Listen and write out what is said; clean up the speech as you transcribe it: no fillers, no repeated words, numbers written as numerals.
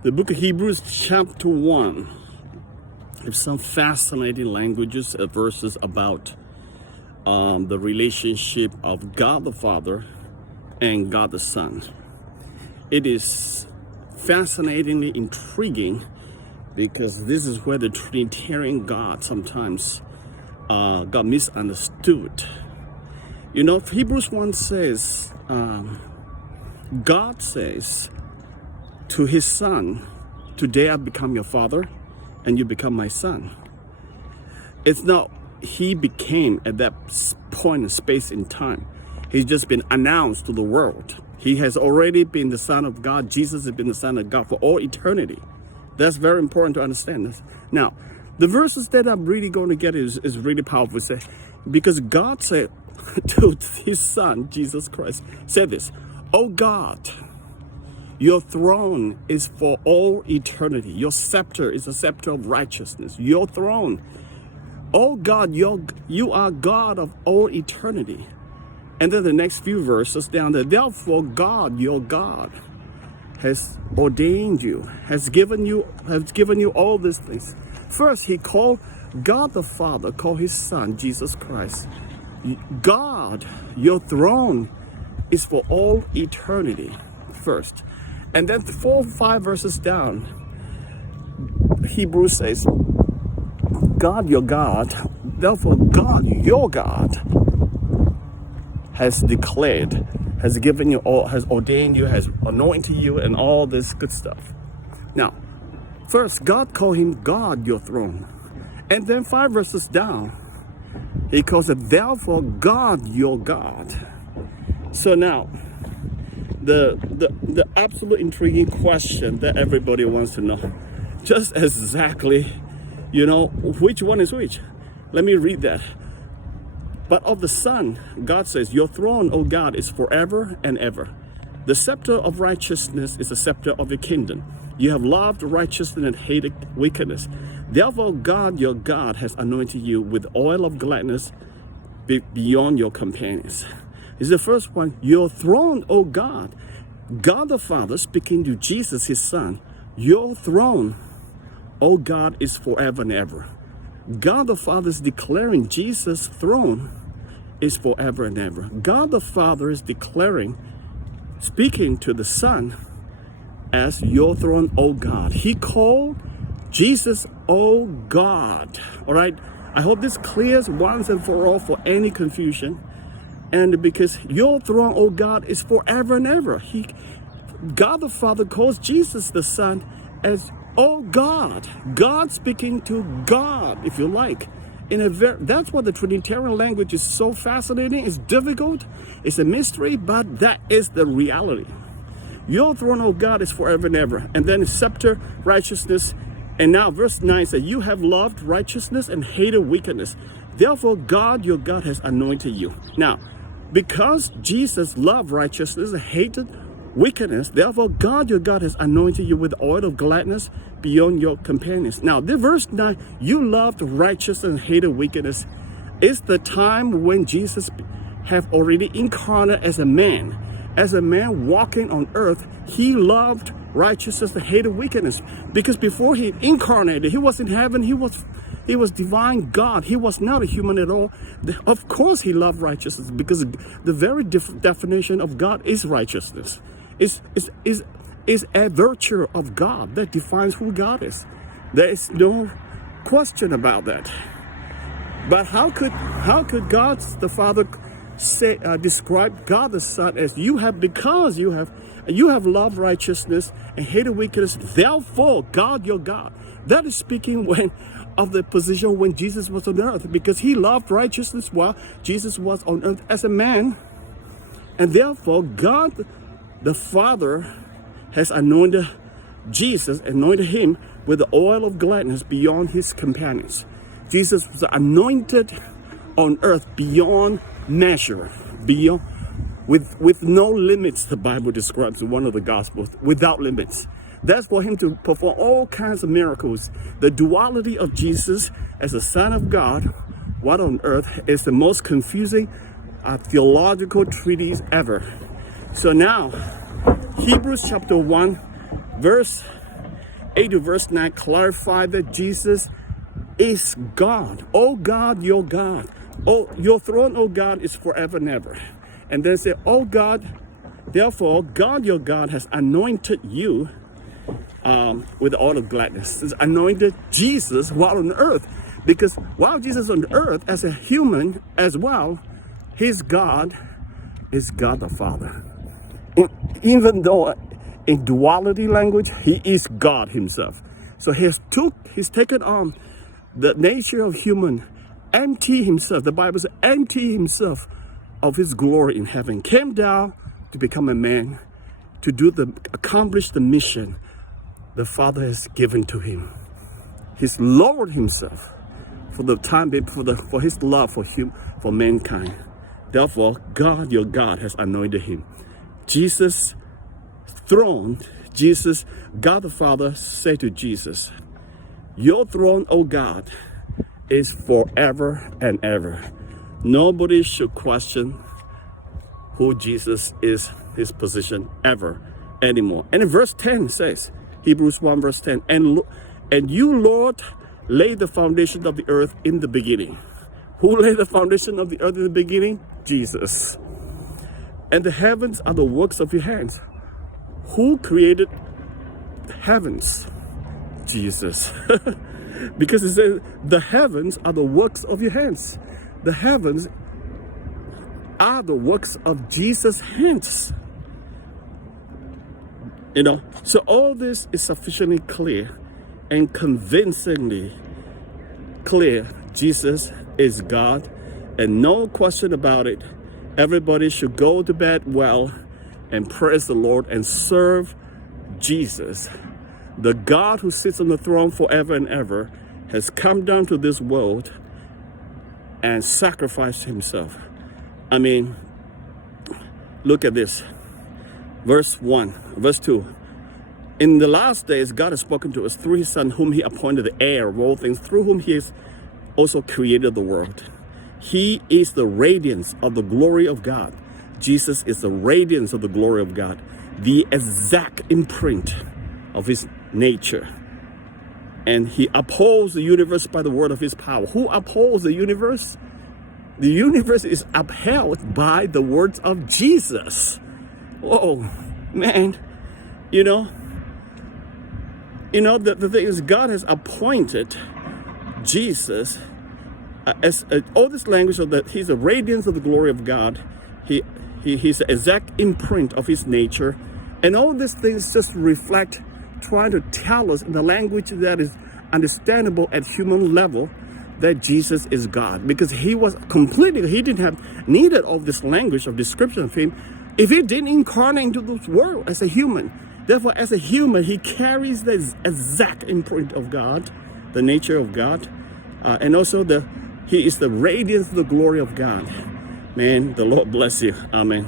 The book of Hebrews chapter 1 have some fascinating languages, verses about the relationship of God the Father and God the Son. It is fascinatingly intriguing because this is where the Trinitarian God sometimes got misunderstood. You know, Hebrews 1 says, God says to his son, today I become your father and you become my son. It's not he became at that point in space and time. He's just been announced to the world. He has already been the Son of God. Jesus has been the Son of God for all eternity. That's very important to understand this. Now, the verses that I'm really going to get is really powerful. Because God said to his son, Jesus Christ, said this, "Oh God, your throne is for all eternity. Your scepter is a scepter of righteousness. Your throne, oh God, you are God of all eternity." And then the next few verses down there, therefore God, your God, has ordained you, has given you all these things. First, he called God the Father, called his son, Jesus Christ. God, your throne is for all eternity, first. And then 4 or 5 verses down, Hebrews says, God, your God, therefore God, your God, has declared, has given you all, has ordained you, has anointed you, and all this good stuff. Now, first, God called him God, your throne. And then 5 verses down, he calls it, therefore God, your God. So now, the absolute intriguing question that everybody wants to know, just exactly, you know, which one is which? Let me read that. But of the Son, God says, your throne, O God, is forever and ever. The scepter of righteousness is the scepter of your kingdom. You have loved righteousness and hated wickedness. Therefore, God, your God, has anointed you with oil of gladness beyond your companions. Is the first one, your throne, O God. God the Father speaking to Jesus, his son. Your throne, O God, is forever and ever. God the Father is declaring Jesus' throne is forever and ever. God the Father is declaring, speaking to the Son as your throne, O God. He called Jesus, O God. All right. I hope this clears once and for all for any confusion. And because your throne, O God, is forever and ever. God the Father calls Jesus the Son as, oh God. God speaking to God, if you like. That's what the Trinitarian language is so fascinating. It's difficult. It's a mystery, but that is the reality. Your throne, O God, is forever and ever. And then scepter, righteousness. And now verse 9 says, you have loved righteousness and hated wickedness. Therefore, God, your God, has anointed you. Now, because Jesus loved righteousness and hated wickedness, therefore God, your God, has anointed you with oil of gladness beyond your companions. Now, the verse 9, you loved righteousness and hated wickedness, is the time when Jesus have already incarnate as a man. As a man walking on earth, he loved righteousness and hated wickedness. Because before he incarnated, he was in heaven, he was divine God. He was not a human at all. Of course he loved righteousness, because the very definition of God is righteousness. Is a virtue of God that defines who God is. There is no question about that. But how could God the Father describe God the Son as because you have loved righteousness and hated wickedness, therefore God your God. That is speaking of the position when Jesus was on earth, because he loved righteousness while Jesus was on earth as a man. And therefore God the Father has anointed him with the oil of gladness beyond his companions. Jesus was anointed on earth beyond measure, beyond with no limits. The Bible describes in one of the Gospels, without limits. That's for him to perform all kinds of miracles. The duality of Jesus as the Son of God, what on earth, is the most confusing theological treatise ever. So now, Hebrews chapter 1, verse 8 to verse 9 clarify that Jesus is God. Oh God, your God. Oh, your throne, oh God, is forever and ever. And then say, oh God, therefore, God, your God, has anointed you with all of gladness. He's anointed Jesus while on earth. Because while Jesus on earth, as a human as well, his God is God the Father. Even though in duality language, he is God himself. So he's taken on the nature of human, empty himself. The Bible says, empty himself of his glory in heaven, came down to become a man, to accomplish the mission the Father has given to him. He's lowered himself for the time being, for his love for mankind. Therefore, God, your God, has anointed him. Jesus' throne, God the Father said to Jesus, your throne, O God, is forever and ever. Nobody should question who Jesus is, his position ever anymore. And in verse 10 says, Hebrews 1 verse 10, and you, Lord, laid the foundation of the earth in the beginning. Who laid the foundation of the earth in the beginning? Jesus. And the heavens are the works of your hands. Who created the heavens? Jesus. Because it says the heavens are the works of your hands. The heavens are the works of Jesus' hands. You know, so all this is sufficiently clear and convincingly clear. Jesus is God, and no question about it. Everybody should go to bed well and praise the Lord and serve Jesus. The God who sits on the throne forever and ever has come down to this world and sacrificed himself. I mean, look at this. Verse 2. In the last days, God has spoken to us through his Son, whom he appointed the heir of all things, through whom he has also created the world. He is the radiance of the glory of God. Jesus is the radiance of the glory of God, the exact imprint of his nature. And he upholds the universe by the word of his power. Who upholds the universe? The universe is upheld by the words of Jesus. Whoa, man. You know, the thing is, God has appointed Jesus as all this language of that he's the radiance of the glory of God. He's the exact imprint of his nature. And all these things just reflect, trying to tell us in the language that is understandable at human level, that Jesus is God. Because he didn't have needed all this language of description of him if he didn't incarnate into this world as a human. Therefore, as a human, he carries the exact imprint of God, the nature of God. And also he is the radiance of the glory of God. Man, the Lord bless you. Amen.